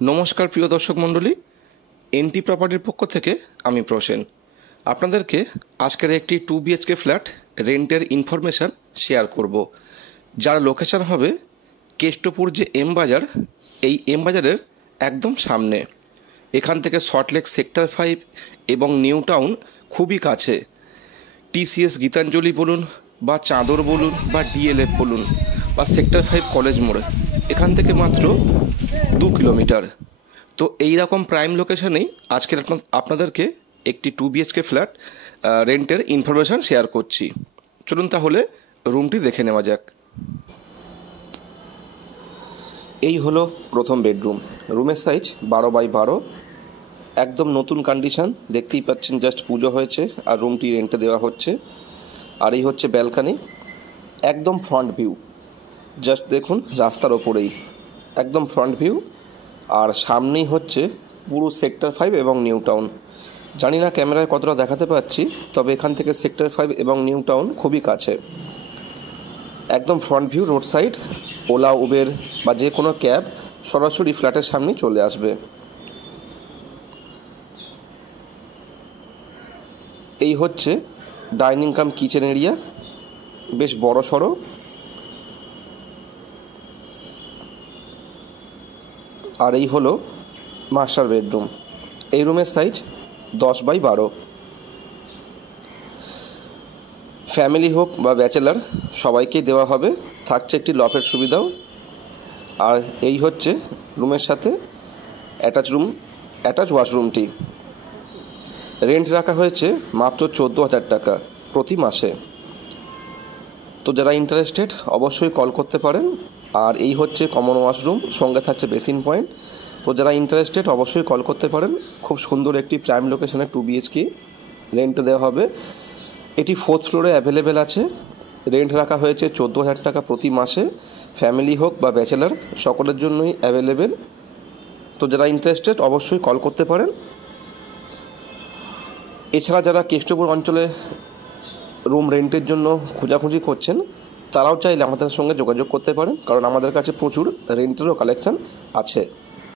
নমস্কার প্রিয় দর্শক মণ্ডলী, এনটি প্রপার্টির পক্ষ থেকে আমি প্রসেন আপনাদেরকে আজকের একটি 2 BHK ফ্ল্যাট রেন্টের ইনফরমেশান শেয়ার করব, যার লোকেশান হবে কেষ্টপুর যে এম বাজার, এই এম বাজারের একদম সামনে। এখান থেকে সল্টলেক সেক্টর 5 এবং নিউ টাউন খুবই কাছে। TCS গীতাঞ্জলি বলুন বা চাঁদর বলুন বা DLF বলুন বা সেক্টর 5 কলেজ মোড়, এখান থেকে মাত্র 2 কিলোমিটার। তো এই রকম প্রাইম লোকেশনেই আজকের আপনাদেরকে একটি 2 BHK ফ্ল্যাট রেন্টের ইনফরমেশান শেয়ার করছি। চলুন তাহলে রুমটি দেখে নেওয়া যাক। এই হলো প্রথম বেডরুম। রুমের সাইজ 12x12, একদম নতুন কন্ডিশন, দেখতেই পাচ্ছেন। জাস্ট পুজো হয়েছে আর রুমটি রেন্টে দেওয়া হচ্ছে। আর এই হচ্ছে ব্যালকানি, একদম ফ্রন্ট ভিউ। জাস্ট দেখুন, রাস্তার ওপরেই একদম ফ্রন্ট ভিউ। আর সামনেই হচ্ছে পুরো সেক্টর 5 এবং নিউ টাউন। জানি না ক্যামেরায় কতটা দেখাতে পাচ্ছি, তবে এখান থেকে সেক্টর 5 এবং নিউ টাউন খুবই কাছে। একদম front view, road side. OLA, Uber বা যে কোনো ক্যাব সরাসরি ফ্ল্যাটের সামনেই চলে আসবে। এই হচ্ছে ডাইনিং কাম কিচেন এরিয়া, বেশ বড় সড়ো। আর এই হলো মাস্টার বেডরুম। এই রুমের সাইজ 10x12। ফ্যামিলি হোক বা ব্যাচেলার সবাইকেই দেওয়া হবে, থাকছে একটি লফের সুবিধাও। আর এই হচ্ছে রুমের সাথে অ্যাটাচ ওয়াশরুমটি। রেন্ট রাখা হয়েছে মাত্র 14,000 টাকা প্রতি মাসে। তো যারা ইন্টারেস্টেড অবশ্যই কল করতে পারেন। আর এই হচ্ছে কমন ওয়াশরুম, সঙ্গে থাকছে বেসিন পয়েন্ট। তো যারা ইন্টারেস্টেড অবশ্যই কল করতে পারেন। খুব সুন্দর একটি প্রাইম লোকেশনে 2 BHK রেন্ট দেওয়া হবে। এটি 4th ফ্লোরে অ্যাভেলেবেল আছে। রেন্ট রাখা হয়েছে 14,000 টাকা প্রতি মাসে। ফ্যামিলি হোক বা ব্যাচেলার সকলের জন্যই অ্যাভেলেবেল। তো যারা ইন্টারেস্টেড অবশ্যই কল করতে পারেন। এছাড়া যারা কেষ্টপুর অঞ্চলে রুম রেন্টের জন্য খোঁজাখুঁজি করছেন, তারাও চাইলে আমাদের সঙ্গে যোগাযোগ করতে পারেন, কারণ আমাদের কাছে প্রচুর রেন্টেরও কালেকশান আছে।